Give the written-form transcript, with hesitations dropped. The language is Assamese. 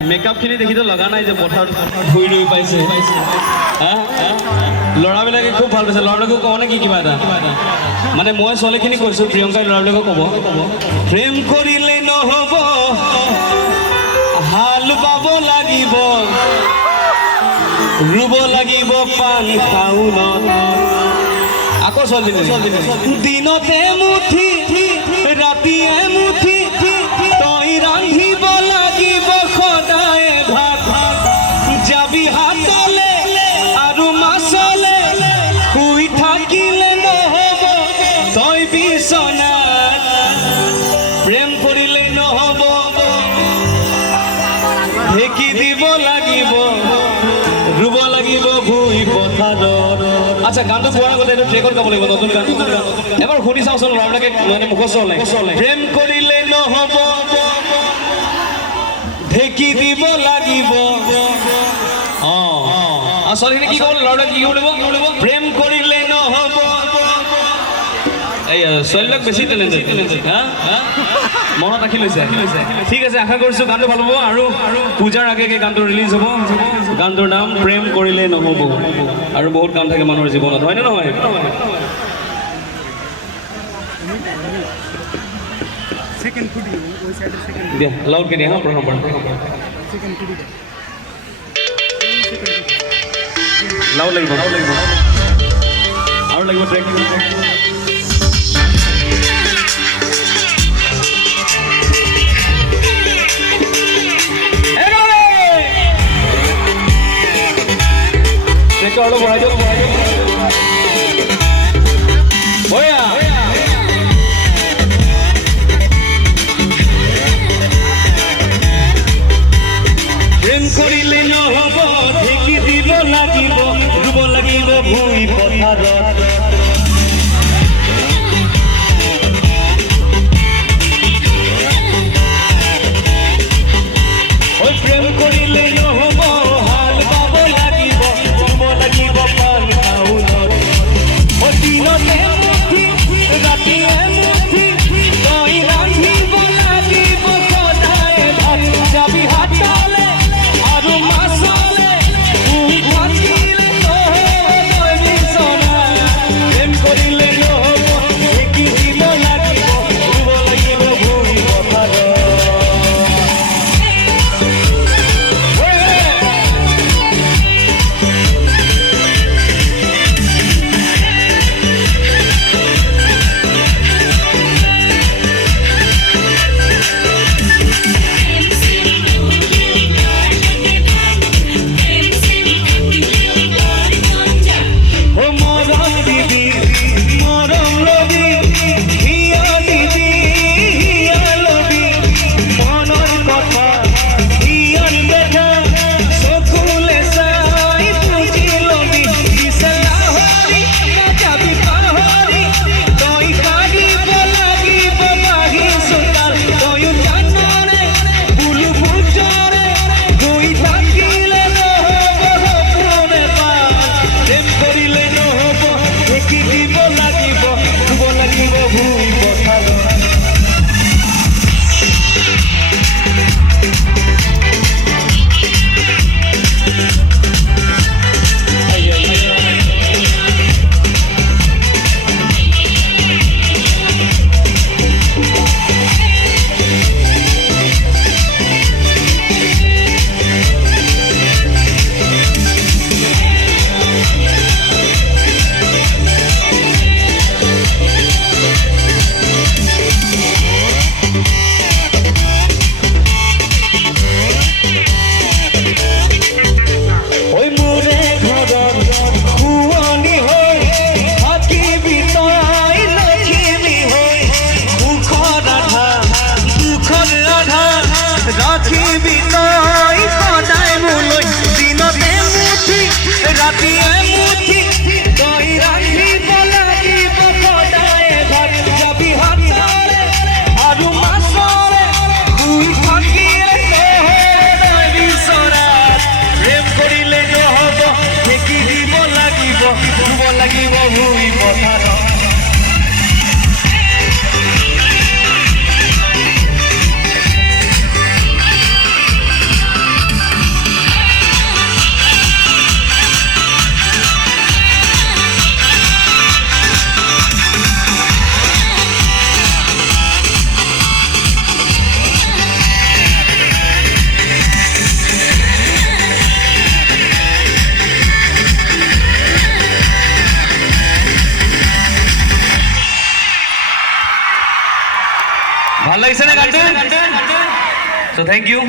মেকআপ খিনি দেখি তো লগা নাই যে পথাৰত ঘূৰি ৰুই পাইছে ল'ৰাবিলাকে খুব ভাল পাইছে ল'ৰাবিলাকক কওঁ নেকি কিবা এটা মানে মই ছোৱালীখিনি কৈছোঁ প্ৰিয়ংকাই ল'ৰাবিলাকক ক'ব প্ৰেম কৰিলে নহ'ব হাল বাব লাগিব ৰুব লাগিব পান শাওনত আকৌ ছোৱালীজনী দিনতে মুঠি ৰাতিয়ে মুঠি তই ৰান্ধিব লাগিব সদায় ভাত যাবি হাতলে আৰু মাছলে শুই থাকিলে নহ'ব তই বিচনাত প্ৰেম কৰিলে নহ'ব ঢেকি দিব লাগিব ৰুব লাগিব ভুই পথাৰত আচ্ছা গানটো পোৱাৰ আগতে এইটো ট্ৰেকত গাব লাগিব নতুন গান এবাৰ শুনি চাওঁচোন ল'ৰাবিলাকে মানে মুখস্থ হ'লে প্ৰেম কৰিলে নহ'ব ঢেকি দিব লাগিব ছোৱালীখিনি কি ক'ব ল'ৰাবিলাক কি ক'ব লাগিব প্ৰেম কৰিলে নহ'ব এই ছোৱালীবিলাক বেছি টেলেণ্টেড মনত ৰাখি লৈছে ঠিক আছে আশা কৰিছোঁ গানটো ভাল হ'ব আৰু পূজাৰ আগে আগে গানটো ৰিলিজ হ'ব গানটোৰ নাম প্ৰেম কৰিলে নহ'ব আৰু বহুত কাম থাকে মানুহৰ জীৱনত হয়নে নহয় দিয়া লাউডকে দিয়া হা প্ৰথম লাউড লাগিব আৰু লাগিব ট্ৰেক ট্ৰেকটো অলপ বঢ়াই দিয়ক বঢ়িয়া প্ৰেম কৰিলে নহ'ব ঢেকি দিব লাগিব ৰুব লাগিব ভুই পথাৰত প্ৰেম কৰিলে নহ'ব হাল বাব লাগিব ৰুব লাগিব পান শাওনত দিনতে মুঠি ৰাতিয়ে মুঠি তই ৰান্ধিব লাগিব সদায় ভাত যাবি হাতলে আৰু মাছলে শুই থাকিলে নহ'ব তই বিচনাত প্ৰেম কৰিলে নহ'ব ঢেকি দিব লাগিব ৰুব লাগিব ভুই পথাৰত লাগিব ভুই পথাৰত লাগিছেনে গানটো? চ' থেংক ইউ